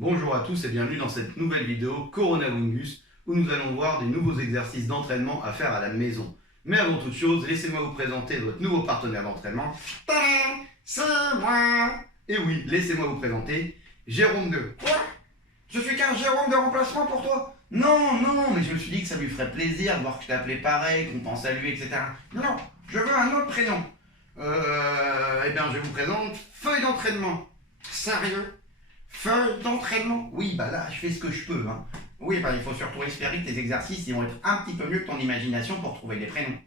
Bonjour à tous et bienvenue dans cette nouvelle vidéo Coronavirus où nous allons voir des nouveaux exercices d'entraînement à faire à la maison. Mais avant toute chose, laissez-moi vous présenter votre nouveau partenaire d'entraînement. Tadam, c'est moi. Et oui, laissez-moi vous présenter Jérôme 2. Quoi? Je suis qu'un Jérôme de remplacement pour toi? Non, mais je me suis dit que ça lui ferait plaisir de voir que je t'appelais pareil, qu'on pense à lui, etc. Non, je veux un autre prénom. Eh bien, je vous présente Feuille d'entraînement. Sérieux? Feuille d'entraînement? Oui, bah là, je fais ce que je peux. Hein. Oui, bah il faut surtout espérer que tes exercices ils vont être un petit peu mieux que ton imagination pour trouver des prénoms.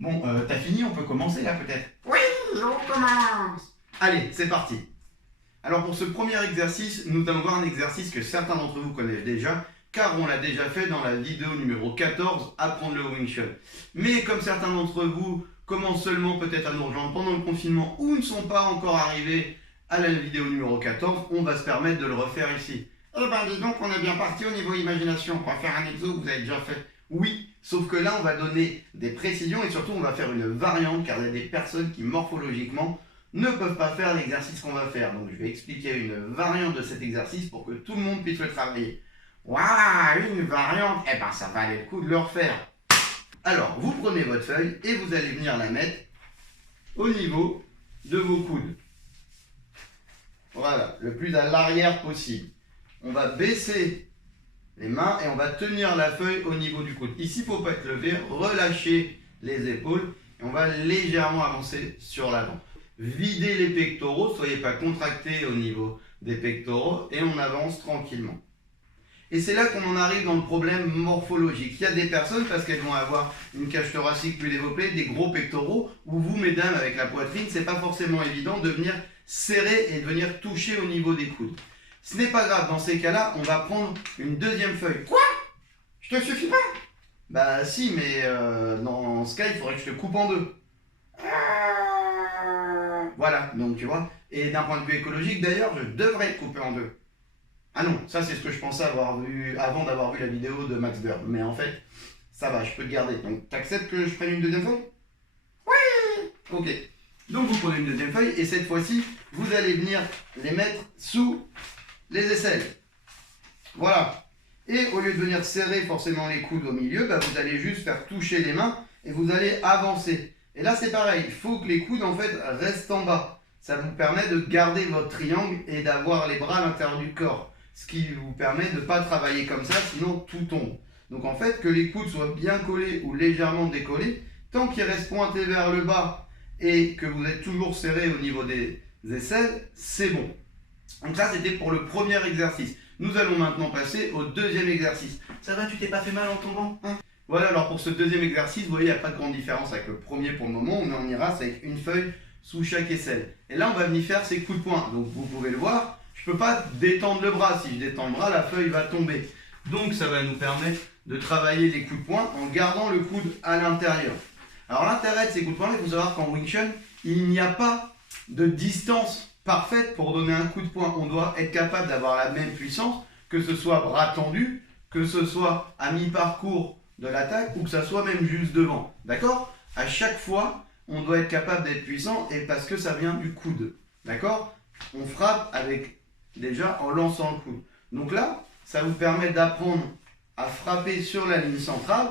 Bon, t'as fini, on peut commencer là peut-être. Oui, on commence. Allez, c'est parti. Alors pour ce premier exercice, nous allons voir un exercice que certains d'entre vous connaissent déjà, car on l'a déjà fait dans la vidéo numéro 14, Apprendre le Wing Chun. Mais comme certains d'entre vous commencent seulement peut-être à nous rejoindre pendant le confinement ou ne sont pas encore arrivés à la vidéo numéro 14, on va se permettre de le refaire ici. Eh ben dis donc, on est bien parti au niveau imagination. On va faire un exo que vous avez déjà fait. Oui, sauf que là on va donner des précisions et surtout on va faire une variante car il y a des personnes qui morphologiquement ne peuvent pas faire l'exercice qu'on va faire. Donc je vais expliquer une variante de cet exercice pour que tout le monde puisse le travailler. Waouh, une variante. Eh ben ça valait le coup de le refaire. Alors vous prenez votre feuille et vous allez venir la mettre au niveau de vos coudes. Voilà, le plus à l'arrière possible. On va baisser les mains et on va tenir la feuille au niveau du coude. Ici, il ne faut pas être levé, relâcher les épaules et on va légèrement avancer sur l'avant. Videz les pectoraux, soyez pas contractés au niveau des pectoraux et on avance tranquillement. Et c'est là qu'on en arrive dans le problème morphologique. Il y a des personnes, parce qu'elles vont avoir une cage thoracique plus développée, des gros pectoraux, où vous, mesdames, avec la poitrine, c'est pas forcément évident de venir serrer et de venir toucher au niveau des coudes. Ce n'est pas grave, dans ces cas-là, on va prendre une deuxième feuille. Quoi? Je te suffis pas? Bah si, mais dans ce cas, il faudrait que je te coupe en deux. Voilà, donc tu vois. Et d'un point de vue écologique, d'ailleurs, je devrais te couper en deux. Ah non, ça c'est ce que je pensais avoir vu avant d'avoir vu la vidéo de Max Bird. Mais en fait, ça va, je peux te garder. Donc, t'acceptes que je prenne une deuxième feuille? Oui. Ok. Donc vous prenez une deuxième feuille et cette fois-ci, vous allez venir les mettre sous les aisselles. Voilà. Et au lieu de venir serrer forcément les coudes au milieu, bah, vous allez juste faire toucher les mains et vous allez avancer. Et là c'est pareil, il faut que les coudes en fait restent en bas. Ça vous permet de garder votre triangle et d'avoir les bras à l'intérieur du corps. Ce qui vous permet de ne pas travailler comme ça, sinon tout tombe. Donc en fait, que les coudes soient bien collés ou légèrement décollés, tant qu'ils restent pointés vers le bas et que vous êtes toujours serré au niveau des aisselles, c'est bon. Donc ça, c'était pour le premier exercice. Nous allons maintenant passer au deuxième exercice. Ça va, tu t'es pas fait mal en tombant, hein? Voilà, alors pour ce deuxième exercice, vous voyez, il n'y a pas de grande différence avec le premier pour le moment. On en ira avec une feuille sous chaque aisselle. Et là, on va venir faire ces coups de poing. Donc vous pouvez le voir. Je ne peux pas détendre le bras. Si je détends le bras, la feuille va tomber. Donc ça va nous permettre de travailler les coups de poing en gardant le coude à l'intérieur. Alors l'intérêt de ces coups de poing, il faut savoir qu'en Wing Chun, il n'y a pas de distance parfaite pour donner un coup de poing. On doit être capable d'avoir la même puissance, que ce soit bras tendu, que ce soit à mi-parcours de l'attaque ou que ça soit même juste devant. D'accord? À chaque fois, on doit être capable d'être puissant et parce que ça vient du coude. D'accord? On frappe avec déjà en lançant le coude. Donc là, ça vous permet d'apprendre à frapper sur la ligne centrale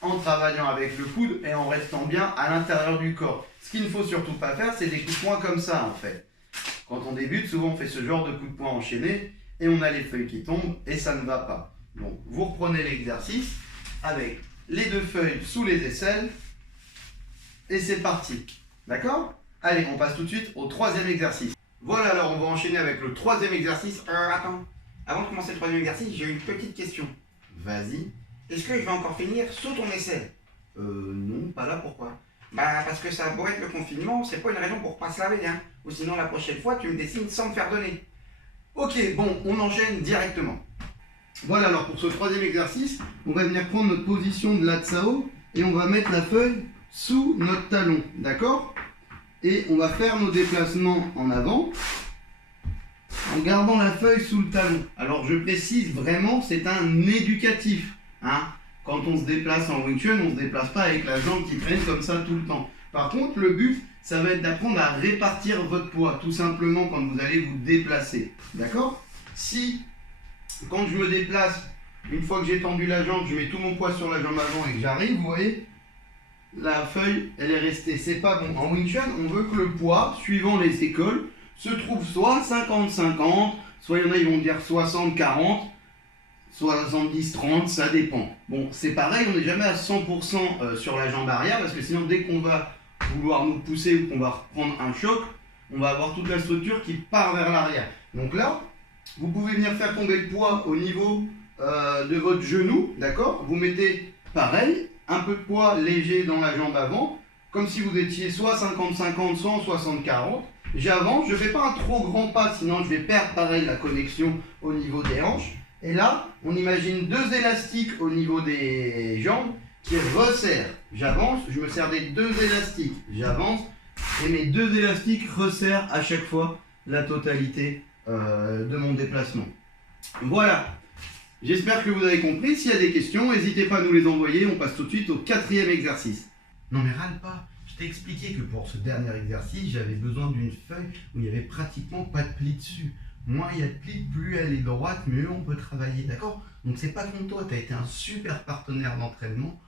en travaillant avec le coude et en restant bien à l'intérieur du corps. Ce qu'il ne faut surtout pas faire, c'est des coups de poing comme ça en fait. Quand on débute, souvent on fait ce genre de coups de poing enchaînés et on a les feuilles qui tombent et ça ne va pas. Donc vous reprenez l'exercice avec les deux feuilles sous les aisselles et c'est parti. D'accord? Allez, on passe tout de suite au troisième exercice. Voilà, alors on va enchaîner avec le troisième exercice. Attends, avant de commencer le troisième exercice, j'ai une petite question. Vas-y. Est-ce que je vais encore finir sous ton aisselle? Non, pas là, pourquoi? Bah parce que ça a beau être le confinement, c'est pas une raison pour pas se laver, hein. Ou sinon la prochaine fois, tu me dessines sans me faire donner. Ok, bon, on enchaîne directement. Voilà, alors pour ce troisième exercice, on va venir prendre notre position de Latsao et on va mettre la feuille sous notre talon, d'accord? Et on va faire nos déplacements en avant en gardant la feuille sous le talon. Alors je précise vraiment, c'est un éducatif, hein? Quand on se déplace en Wing Chun, on ne se déplace pas avec la jambe qui traîne comme ça tout le temps. Par contre, le but, ça va être d'apprendre à répartir votre poids, tout simplement quand vous allez vous déplacer. D'accord? Si, quand je me déplace, une fois que j'ai tendu la jambe, je mets tout mon poids sur la jambe avant et que j'arrive, vous voyez, la feuille, elle est restée. C'est pas bon. En Wing Chun, on veut que le poids, suivant les écoles, se trouve soit 50-50, soit il y en a, ils vont dire 60-40, 70-30, ça dépend. Bon, c'est pareil, on n'est jamais à 100% sur la jambe arrière, parce que sinon, dès qu'on va vouloir nous pousser ou qu'on va reprendre un choc, on va avoir toute la structure qui part vers l'arrière. Donc là, vous pouvez venir faire tomber le poids au niveau de votre genou, d'accord? Vous mettez pareil, un peu de poids léger dans la jambe avant, comme si vous étiez soit 50-50, soit 60-40. J'avance, je ne fais pas un trop grand pas, sinon je vais perdre pareil la connexion au niveau des hanches. Et là, on imagine deux élastiques au niveau des jambes qui resserrent. J'avance, je me sers des deux élastiques. J'avance et mes deux élastiques resserrent à chaque fois la totalité de mon déplacement. Voilà. J'espère que vous avez compris. S'il y a des questions, n'hésitez pas à nous les envoyer. On passe tout de suite au 4e exercice. Non mais râle pas. Je t'ai expliqué que pour ce dernier exercice, j'avais besoin d'une feuille où il n'y avait pratiquement pas de plis dessus. Moins il y a de plis, plus elle est droite, mieux on peut travailler, d'accord? Donc c'est pas contre toi, tu as été un super partenaire d'entraînement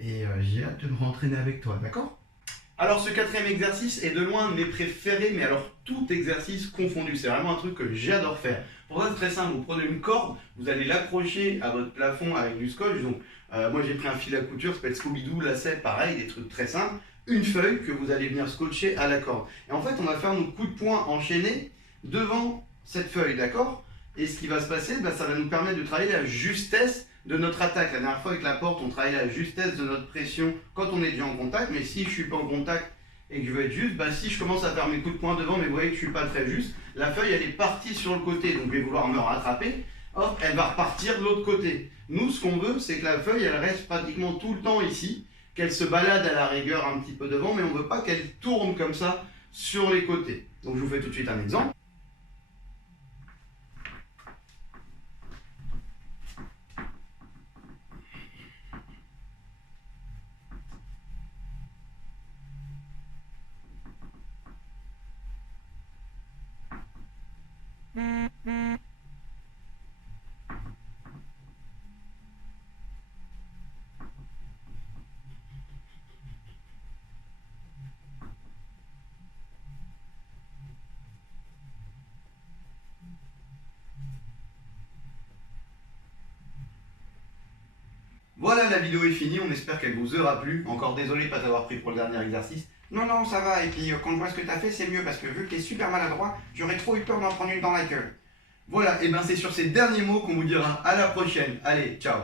et j'ai hâte de me rentraîner avec toi, d'accord? Alors ce 4e exercice est de loin de mes préférés, mais alors tout exercice confondu, c'est vraiment un truc que j'adore faire. Pour ça c'est très simple, vous prenez une corde, vous allez l'accrocher à votre plafond avec du scotch, donc moi j'ai pris un fil à couture, ça s'appelle Scooby-Doo, lacet, pareil, des trucs très simples, une feuille que vous allez venir scotcher à la corde. Et en fait on va faire nos coups de poing enchaînés devant cette feuille, d'accord? Et ce qui va se passer, ça va nous permettre de travailler la justesse de notre attaque. La dernière fois avec la porte, on travaillait la justesse de notre pression quand on est déjà en contact, mais si je ne suis pas en contact et que je veux être juste, si je commence à faire mes coups de poing devant, mais vous voyez que je ne suis pas très juste, la feuille elle est partie sur le côté, donc je vais vouloir me rattraper, hop, elle va repartir de l'autre côté. Nous, ce qu'on veut, c'est que la feuille elle reste pratiquement tout le temps ici, qu'elle se balade à la rigueur un petit peu devant, mais on ne veut pas qu'elle tourne comme ça sur les côtés. Donc je vous fais tout de suite un exemple. Voilà, la vidéo est finie, on espère qu'elle vous aura plu. Encore désolé de ne pas t'avoir pris pour le dernier exercice. Non, non, ça va, et puis quand je vois ce que tu as fait, c'est mieux, parce que vu que tu es super maladroit, j'aurais trop eu peur d'en prendre une dans la gueule. Voilà, et c'est sur ces derniers mots qu'on vous dira à la prochaine. Allez, ciao!